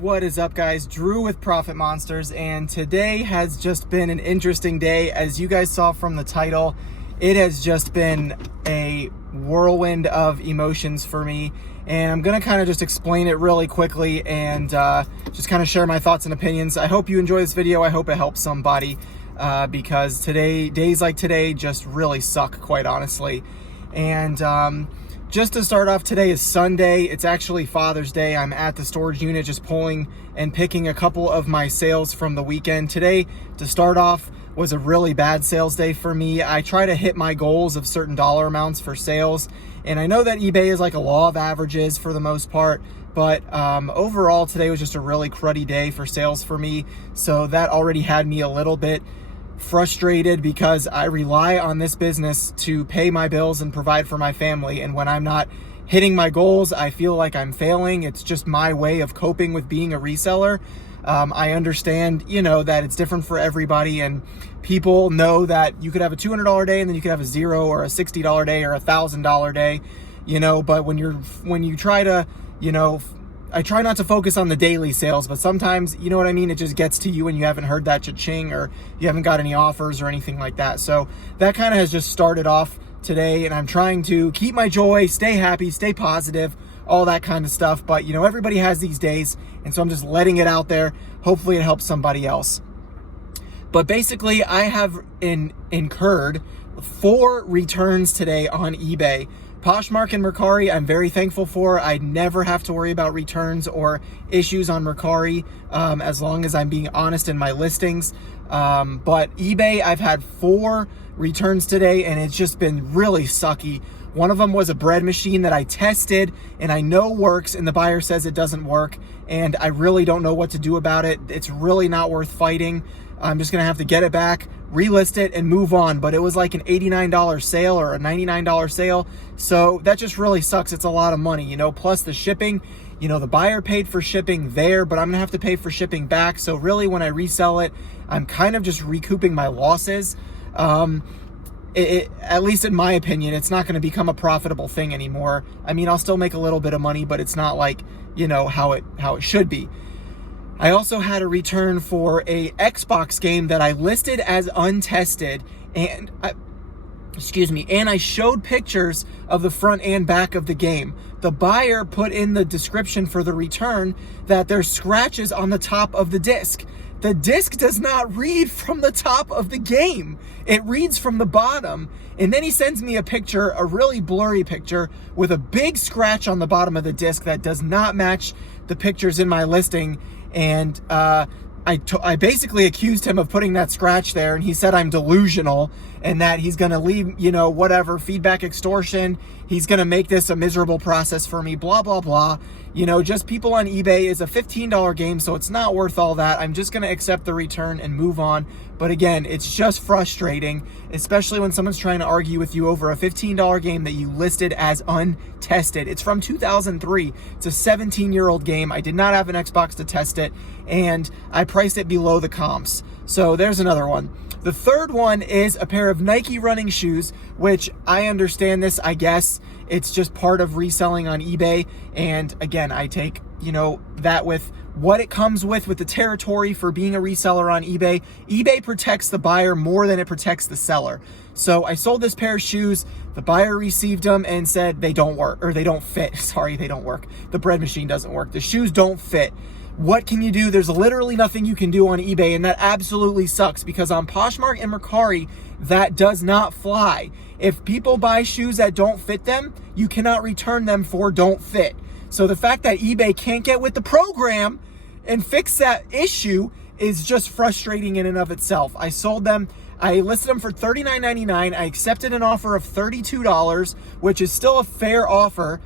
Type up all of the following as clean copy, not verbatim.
What is up, guys? Drew with Profit Monsters, and today has just been an interesting day. As you guys saw from the title, it has just been a whirlwind of emotions for me, and I'm gonna kind of just explain it really quickly and just kind of share my thoughts and opinions. I hope you enjoy this video. I hope it helps somebody because days like today just really suck, quite honestly. And just to start off, today is Sunday. It's actually Father's Day. I'm at the storage unit just pulling and picking a couple of my sales from the weekend. Today, to start off, was a really bad sales day for me. I try to hit my goals of certain dollar amounts for sales, and I know that eBay is like a law of averages for the most part, but overall today was just a really cruddy day for sales for me. So that already had me a little bit frustrated because I rely on this business to pay my bills and provide for my family, and when I'm not hitting my goals, I feel like I'm failing. It's just my way of coping with being a reseller. I understand, that it's different for everybody, and people know that you could have a $200 day and then you could have a $0 or a $60 day or a $1,000 day, but when you try to, I try not to focus on the daily sales, but sometimes, it just gets to you and you haven't heard that cha-ching, or you haven't got any offers or anything like that. So that kind of has just started off today, and I'm trying to keep my joy, stay happy, stay positive, all that kind of stuff. But, everybody has these days, and so I'm just letting it out there. Hopefully it helps somebody else. But basically, I have incurred 4 returns today on eBay. Poshmark and Mercari, I'm very thankful for. I never have to worry about returns or issues on Mercari as long as I'm being honest in my listings. But eBay, I've had 4 returns today, and it's just been really sucky. One of them was a bread machine that I tested and I know works, and the buyer says it doesn't work, and I really don't know what to do about it. It's really not worth fighting. I'm just gonna have to get it back, relist it, and move on. But it was like an $89 sale or a $99 sale, so that just really sucks. It's a lot of money, plus the shipping. The buyer paid for shipping there, but I'm gonna have to pay for shipping back. So really, when I resell it, I'm kind of just recouping my losses. At least in my opinion, it's not going to become a profitable thing anymore. I mean, I'll still make a little bit of money, but it's not like, how it should be. I also had a return for a Xbox game that I listed as untested, and I showed pictures of the front and back of the game. The buyer put in the description for the return that there's scratches on the top of the disc. The disc does not read from the top of the game. It reads from the bottom. And then he sends me a picture, a really blurry picture, with a big scratch on the bottom of the disc that does not match the pictures in my listing. And I basically accused him of putting that scratch there, and he said I'm delusional and that he's going to leave, whatever, feedback extortion. He's going to make this a miserable process for me, blah, blah, blah. Just people on eBay is a $15 game, so it's not worth all that. I'm just going to accept the return and move on. But again, it's just frustrating, especially when someone's trying to argue with you over a $15 game that you listed as untested. It's from 2003. It's a 17-year-old game. I did not have an Xbox to test it, and I priced it below the comps. So there's another one. The third one is a pair of Nike running shoes, which I understand this, I guess. It's just part of reselling on eBay. And again, I take, that with what it comes with the territory for being a reseller on eBay. eBay protects the buyer more than it protects the seller. So I sold this pair of shoes. The buyer received them and said they don't work, or they don't fit. Sorry, they don't work. The bread machine doesn't work. The shoes don't fit. What can you do? There's literally nothing you can do on eBay, and that absolutely sucks, because on Poshmark and Mercari, that does not fly. If people buy shoes that don't fit them, you cannot return them for don't fit. So the fact that eBay can't get with the program and fix that issue is just frustrating in and of itself. I sold them. I listed them for $39.99. I accepted an offer of $32, which is still a fair offer.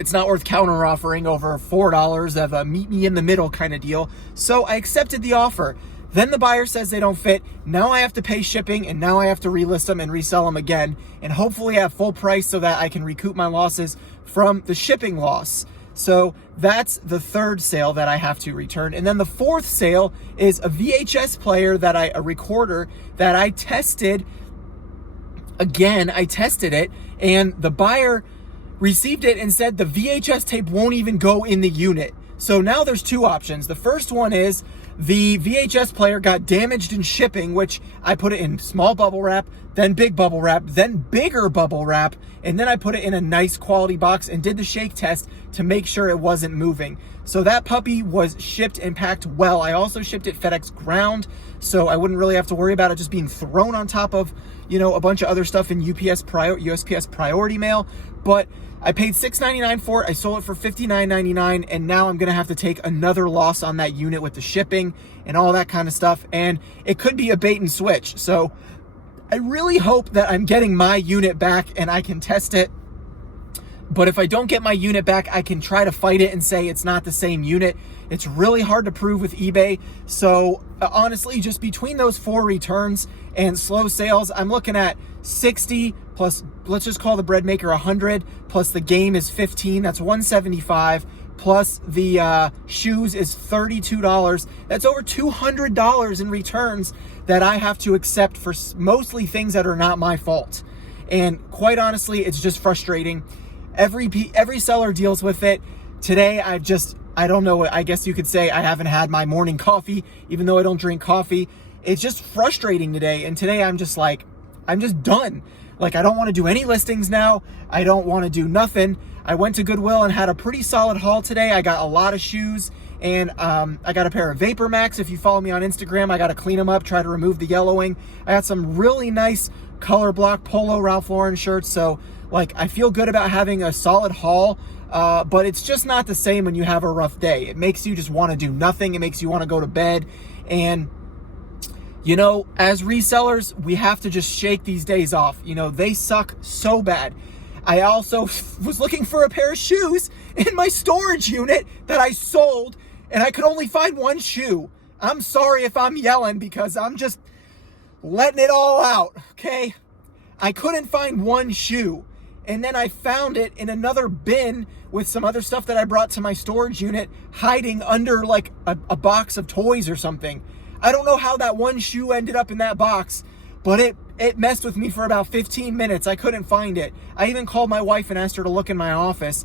It's not worth counter offering over $4 of a meet me in the middle kind of deal. So I accepted the offer. Then the buyer says they don't fit. Now I have to pay shipping, and now I have to relist them and resell them again, and hopefully at full price so that I can recoup my losses from the shipping loss. So that's the third sale that I have to return. And then the fourth sale is a VHS player a recorder that I tested. Again, I tested it, and the buyer received it and said the VHS tape won't even go in the unit. So now there's two options. The first one is the VHS player got damaged in shipping, which I put it in small bubble wrap, then big bubble wrap, then bigger bubble wrap, and then I put it in a nice quality box and did the shake test to make sure it wasn't moving. So that puppy was shipped and packed well. I also shipped it FedEx ground, so I wouldn't really have to worry about it just being thrown on top of, a bunch of other stuff in USPS priority mail. But I paid $6.99 for it. I sold it for $59.99, and now I'm gonna have to take another loss on that unit with the shipping and all that kind of stuff. And it could be a bait and switch. So I really hope that I'm getting my unit back and I can test it. But if I don't get my unit back, I can try to fight it and say it's not the same unit. It's really hard to prove with eBay. So honestly, just between those 4 returns and slow sales, I'm looking at 60 plus, let's just call the bread maker 100, plus the game is 15, that's 175, plus the shoes is $32. That's over $200 in returns that I have to accept for mostly things that are not my fault. And quite honestly, it's just frustrating. Every seller deals with it. Today, I don't know, I guess you could say I haven't had my morning coffee, even though I don't drink coffee. It's just frustrating today. And today I'm just done. Like, I don't want to do any listings now. I don't want to do nothing. I went to Goodwill and had a pretty solid haul today. I got a lot of shoes, and I got a pair of Vapor Max. If you follow me on Instagram, I got to clean them up, try to remove the yellowing. I got some really nice color block polo Ralph Lauren shirts. So like, I feel good about having a solid haul, but it's just not the same when you have a rough day. It makes you just want to do nothing. It makes you want to go to bed. And as resellers, we have to just shake these days off. They suck so bad. I also was looking for a pair of shoes in my storage unit that I sold, and I could only find one shoe. I'm sorry if I'm yelling because I'm just letting it all out, okay? I couldn't find one shoe. And then I found it in another bin with some other stuff that I brought to my storage unit, hiding under like a box of toys or something. I don't know how that one shoe ended up in that box, but it messed with me for about 15 minutes. I couldn't find it. I even called my wife and asked her to look in my office.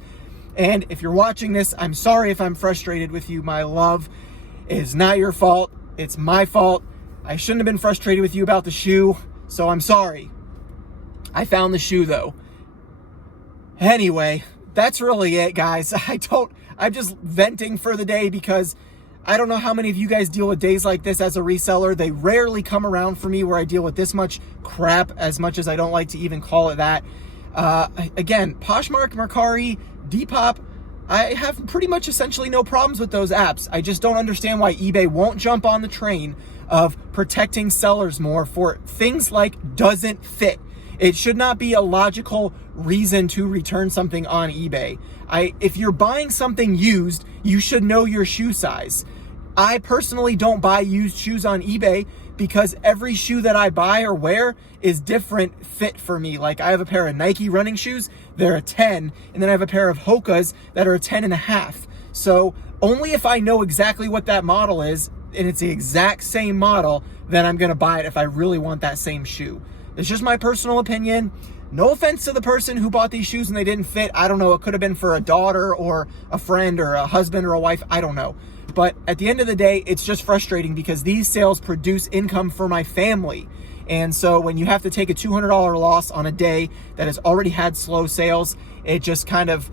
And if you're watching this, I'm sorry if I'm frustrated with you, my love. It is not your fault. It's my fault. I shouldn't have been frustrated with you about the shoe, so I'm sorry. I found the shoe though. Anyway, that's really it, guys. I'm just venting for the day because I don't know how many of you guys deal with days like this as a reseller. They rarely come around for me where I deal with this much crap, as much as I don't like to even call it that. Again, Poshmark, Mercari, Depop, I have pretty much essentially no problems with those apps. I just don't understand why eBay won't jump on the train of protecting sellers more for things like doesn't fit. It should not be a logical reason to return something on eBay. If you're buying something used, you should know your shoe size. I personally don't buy used shoes on eBay because every shoe that I buy or wear is different fit for me. Like, I have a pair of Nike running shoes, they're a 10, and then I have a pair of Hoka's that are a 10.5. So only if I know exactly what that model is and it's the exact same model, then I'm gonna buy it if I really want that same shoe. It's just my personal opinion. No offense to the person who bought these shoes and they didn't fit. I don't know. It could have been for a daughter or a friend or a husband or a wife. I don't know. But at the end of the day, it's just frustrating because these sales produce income for my family. And so when you have to take a $200 loss on a day that has already had slow sales, it just kind of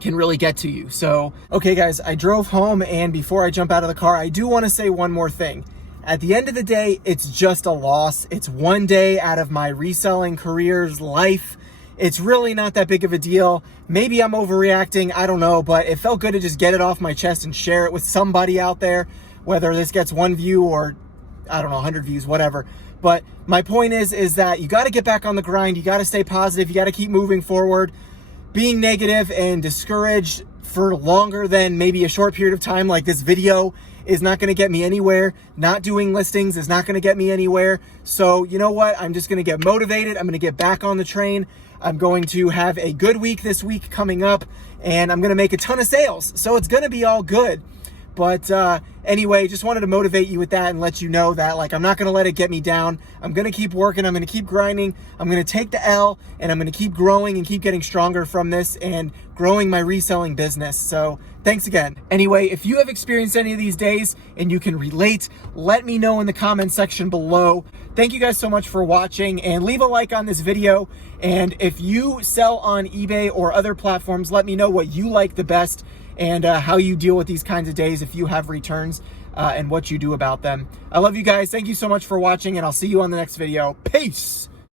can really get to you. So, okay guys, I drove home, and before I jump out of the car, I do want to say one more thing. At the end of the day, it's just a loss. It's one day out of my reselling career's life. It's really not that big of a deal. Maybe I'm overreacting, I don't know, but it felt good to just get it off my chest and share it with somebody out there, whether this gets 1 view or, I don't know, 100 views, whatever. But my point is that you got to get back on the grind. You got to stay positive. You got to keep moving forward. Being negative and discouraged for longer than maybe a short period of time like this video is not going to get me anywhere. Not doing listings is not going to get me anywhere. So you know what? I'm just going to get motivated. I'm going to get back on the train. I'm going to have a good week this week coming up, and I'm going to make a ton of sales. So it's going to be all good. But Anyway, just wanted to motivate you with that and let you know that, like, I'm not going to let it get me down. I'm going to keep working. I'm going to keep grinding. I'm going to take the L, and I'm going to keep growing and keep getting stronger from this and growing my reselling business. So thanks again. Anyway, if you have experienced any of these days and you can relate, let me know in the comment section below. Thank you guys so much for watching, and leave a like on this video. And if you sell on eBay or other platforms, let me know what you like the best and how you deal with these kinds of days if you have returns, and what you do about them. I love you guys. Thank you so much for watching, and I'll see you on the next video. Peace.